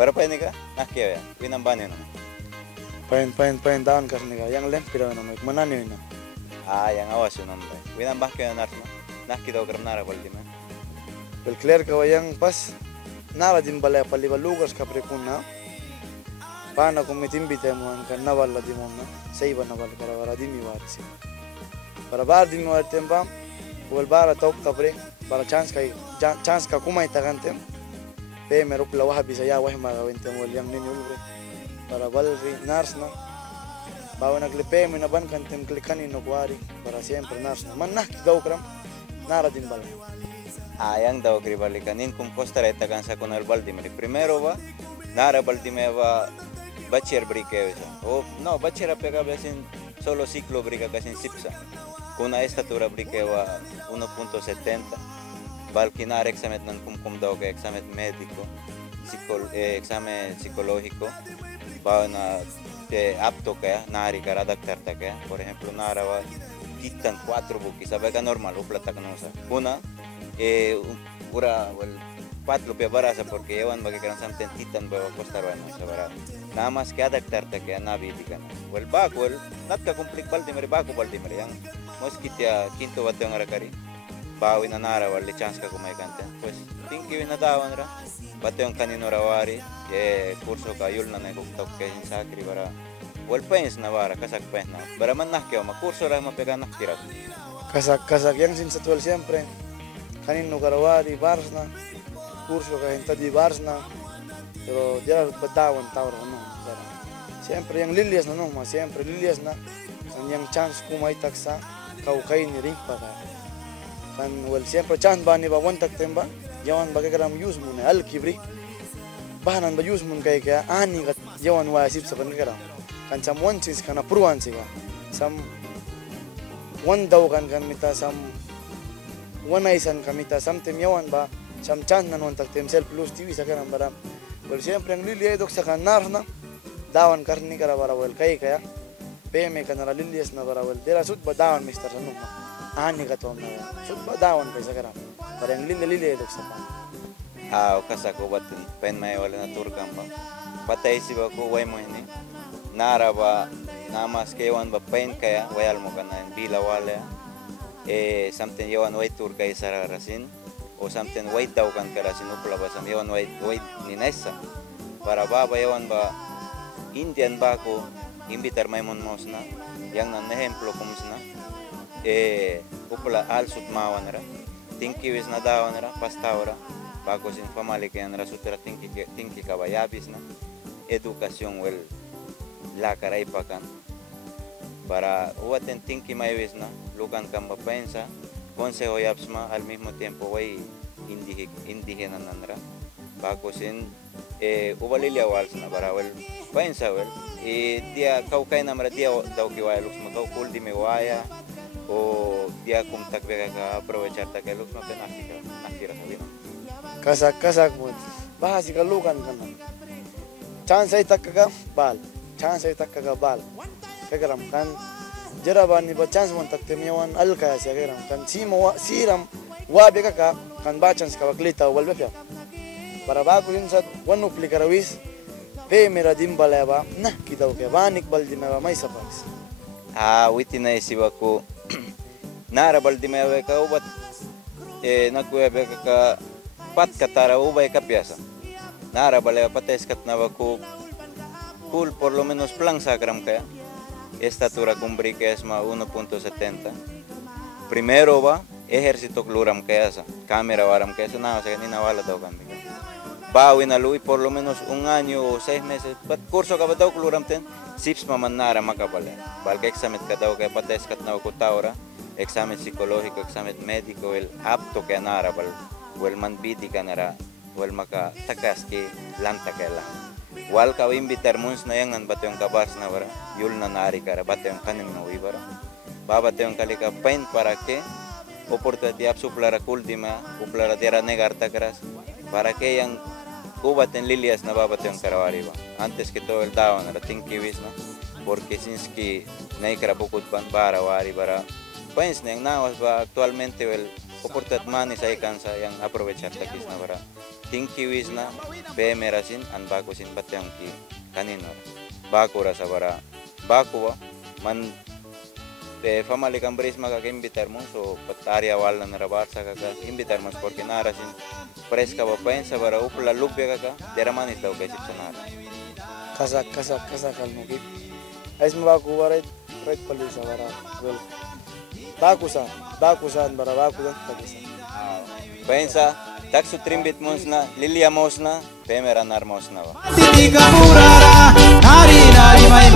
Pero pa nika, nakkiya ya, winambani no. Pain daun kasniga, yang lempira no mek manani no. Yang awas yun nombre. Winambah kaya narsma, nakki daw kram nara baldi me. Pel clear ka yang pas nara din balaya pali balugas ka prekuna. Pana kumitin bitemuan kan nawal la dimonna, seiba nawal kara wara dimi warsi. Para bar dimi wartem bam, wal bara tok kabre, bara chance ka kumai tagantem. Pe merupla waha bisa ya wah maga wentem wal yang nini ulbre. Para balri narsna. Bawa naglepe mo naban kantem klikani no kwari para siempre narsna. Man nak daw kram nara din bala. Yang daw kri balikanin kum postara itagan sa kunal baldi me. Primero va, nara baldi me va bachiller brique eso. O no, bachiller pega sin solo ciclo brica casi sipsa. Con una estatura brique va 1.70. Balkinar examen nan kum daw ke examen médico, examen psicológico. Va na apto kaya nari kara daktar ta kaya. Por ejemplo, nara va quitan 4 buki, sabe ka normal uplata kanosa. Una ura well patlo pe barasa porque llevan bagi kan samten titan ba costar ba no sabara. Nada más que adaptar ta kaya nabi dikan. Well bago well natka complik baldi mere bago baldi mere yang moskitia quinto bateo ngara kari. Bawi na nara wali chance ka kumay kante. Pues tingki na dawan ra. Bateo kanino rawari kurso ka yul na kuktok ke sakri bara. Well pens na bara kasak pens na. Bara man nakyo ma kurso ra mapega naktirat. Kasak yang sin satual siempre. Kanino karawari barsna. Kurso ka hinta di barsna. Pero dia badawan tawar no. Siempre yang lilias na no, ma siempre lilias na. Kan yang chance kumay taksa kau kay ni rimpa ka. Kan well siempre chance ba ni ba wantak temba. Jawan bagai karam use mun al kibri. Bahanan ba use mun kay kaya ani kat jawan wa sip sa kan karam. Kan sam one chance kana pruan siga. Sam one daw kan mita sam one aisan kamita sam tem jawan ba sam chance nan wantak tem sel plus tv sa karam baram. Well siempre ang lili dok sa kan narna dawan karni kara bara well kay kaya PM kanara lilias na bara well dera sut ba dawan mister sanuma. Ani katom na sut ba dawan kay sa karam. Parang lili dok sa pan. Kasak ko batin pen may wala na turkan pa. Patay si ba ko way mo ini. Nara ba namas kewan ba pen kaya wayal mo kana bila wala. Something yawan way tur kay sa rasin o something way daw kan karasin upla ba sam yawan way ni nessa. Para ba yawan ba Indian ba ko imbitar may mon mosna yang nan ejemplo kumusna upla al sut mawan ra. Tinkiwis na dawan ra pastawra bago sin famali kaya nara sutra tinki kabayabis na educación wel la caray pakan para uaten tinki maiwis na lugan kamba pensa consejo yapsma al mismo tiempo way indígena nanra bago sin ubalilia wals na para wel pensa wel dia kau kay namra dia daw kiwaya luksma kau kuldi me waya o dia kum takbega ka aprovechar ta que lux no te nakira sabino Kasak mo bahas ka lukan kana chance ay takka bal kagaram kan jaraban ni ba chance mon takte miwan al kaya siya kagaram kan siram wabe ka kan ba chance ka waklita wal befya para bago yun sa wanu plikarawis pe mera dim balaba na kitaw ke banik baldi ma may sapas witi na isiwa ko nara baldi mewe ka ubat nagwebe ka pat katara ubay ka piasa nara bale pates kat na ko cool por lo menos plan sacram kaya estatura cumbri que es ma 1.70 primero va ejército cluram kaya sa cámara varam kaya sa na sa kanina wala daw kami bawi na lui por lo menos un año o 6 meses pat kurso ka ba daw cluram ten sips mamanara makabale balga examen ka daw kaya pates kat na ko taura examen psicológico, examen médico, el apto que nara, el manbiti que nara, el maka takas que lanta que la. Wal ka invitar muns na yang nan bateong kabars na bara, yul na nari kara bateong kanin na wibara. Ba bateong kalika pain para que oportunidad suplara kultima, uplara tierra negar takras, para que yang ubaten lilias na babateong karawari ba. Antes que todo el dawan na tinkiwis na, porque sinski naikara bukut ban bara wari bara. Pues neng nawas ba actualmente el oportunidad manis ay kansa yang aprovechar takis na para tingkiwis na pemerasin an bakusin patyang ki kanino bakura sa para bakuwa man family kambris maka-invitar mo so patari awal na narabarsa kaka-invitar mo porque narasin preska ba pensa para upla lubya kaka deramanis daw kaisip sa nara kasak kalmo kip ais mabaku right palusa para well bakusan para bakusan takisa pensa taksu trimbit mosna lilia mosna pemeran armosna Nari nari mai